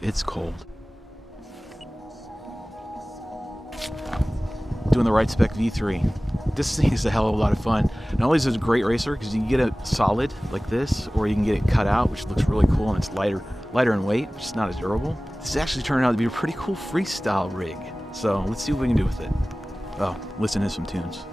It's cold. Doing the RiteSpec V3. This thing is a hell of a lot of fun. Not only is it a great racer because you can get it solid like this, or you can get it cut out, which looks really cool, and it's lighter in weight, which is not as durable. This is actually turning out to be a pretty cool freestyle rig. So let's see what we can do with it. Oh, listen to some tunes.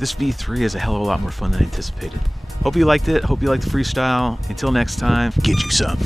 This V3 is a hell of a lot more fun than I anticipated. Hope you liked it. Hope you liked the freestyle. Until next time, get you some.